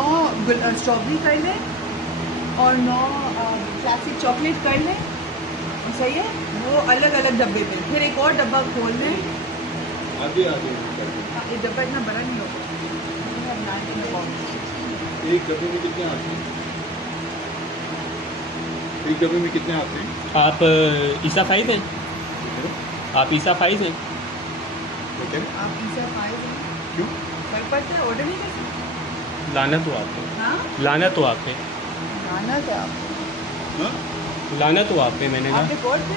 9 strawberry कर लें और 9 क्लासिक चॉकलेट कर लें, सही है। वो अलग अलग डब्बे में, फिर एक और डब्बा खोल लें। आगे ये डब्बा इतना बड़ा नहीं होगा। एक डब्बे में कितने आते हैं? एक डब्बे में कितने आते हैं? आप ईसा फाइज हैं? आप ईसा फाइज हैं? आप पिज़्ज़ा खाए थे? क्यों? फर्क पड़ता है, ऑर्डर नहीं कर सकते? लानत हो आप पे, हाँ, लानत हो आप पे, खाना था आपको, हाँ? लानत हो आप पे, मैंने कहा। आपने कॉल पे